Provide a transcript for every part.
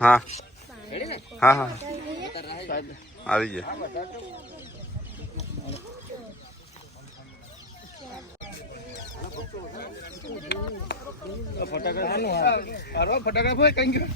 हाँ हाँ हाँ આવી જાય ફટાકડા ફોય કઈ ગયો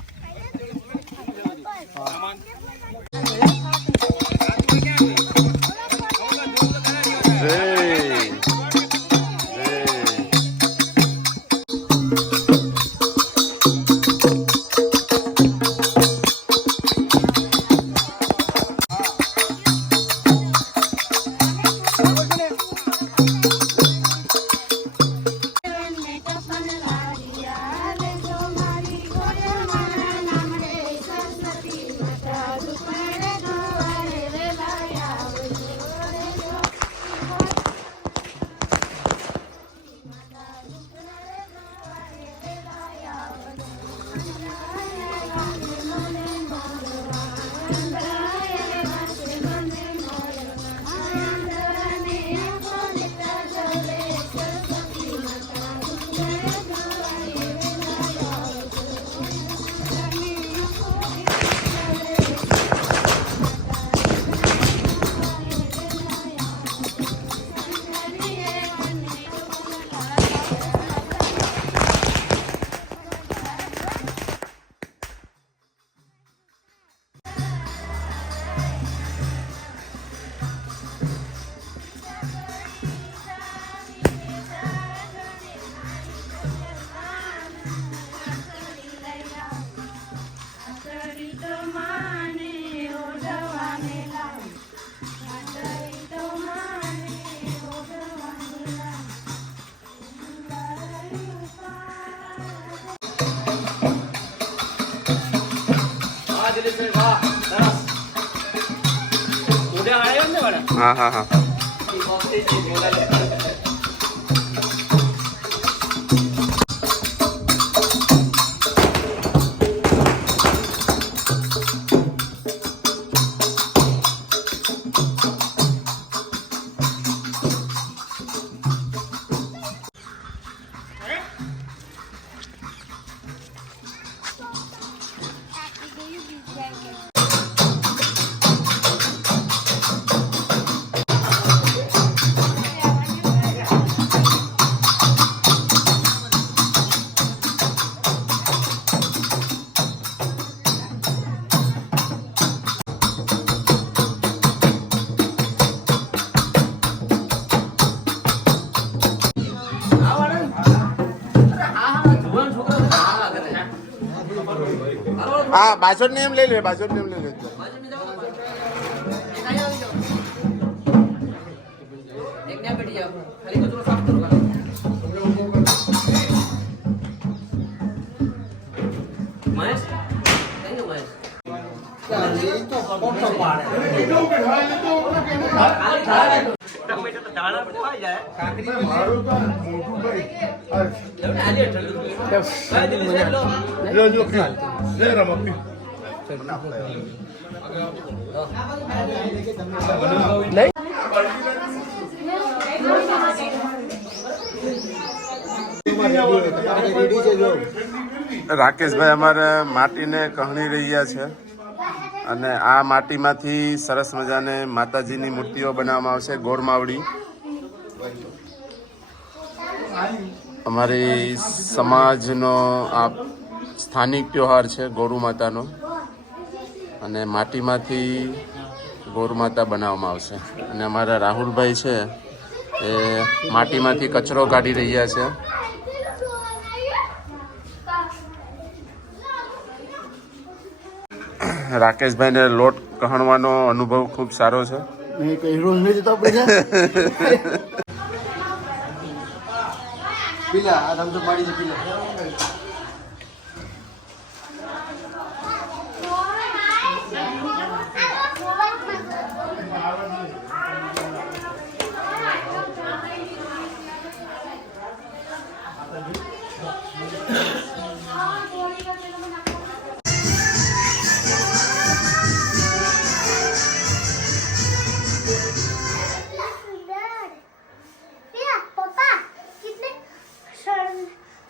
हाँ हाँ हाँ हाँ बासठ ने ले ले बासठ ने ले ले રાકેશભાઈ અમારે માટીને કહણી રહ્યા છે અને આ માટીમાંથી સરસ મજાને માતાજીની મૂર્તિઓ બનાવવામાં આવશે ગોરમાવડી અમારી સમાજનો આ સ્થાનિક તહેવાર છે ગોરુ માતાનો અને માટીમાંથી ગોરુ માતા બનાવવામાં આવશે અને અમારા રાહુલભાઈ છે એ માટીમાંથી કચરો કાઢી રહ્યા છે રાકેશભાઈને લોટ કહણવાનો અનુભવ ખૂબ સારો છે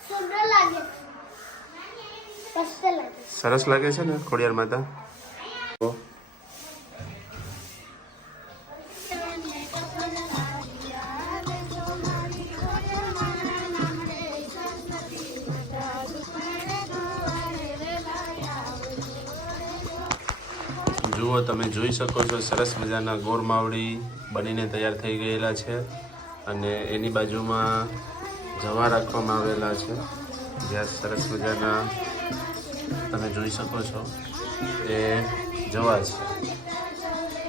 सुंदर लगे મસ્ત લાગે સરસ લાગે છે ને ખોડિયાર માતા? તો જુઓ, તમે જોઈ શકો છો સરસ મજાના ગોર માવડી બનીને તૈયાર થઈ ગયેલા છે અને એની બાજુમાં જવા રાખવામાં આવેલા છે, જ્યાં સરસ મજાના તમે જોઈ શકો છો એ જવા છે.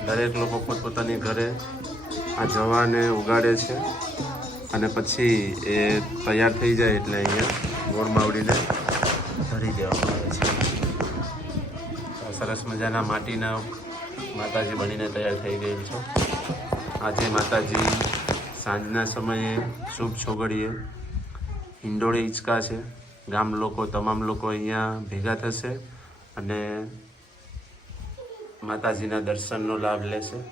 દરેક લોકો પોતપોતાની ઘરે આ જવાને ઉગાડે છે અને પછી એ તૈયાર થઈ જાય એટલે અહીંયા ગોર માવડીને ધરી દેવામાં આવે છે. સરસ મજાના માટીના માતાજી બનીને તૈયાર થઈ ગયેલ છે. આજે માતાજી સાંજના સમયે શુભ છોગડીએ હિંડોળે હિંચકા છે. ગામ લોકો, તમામ લોકો અહીંયા ભેગા થશે અને માતાજીના દર્શનનો લાભ લેશે.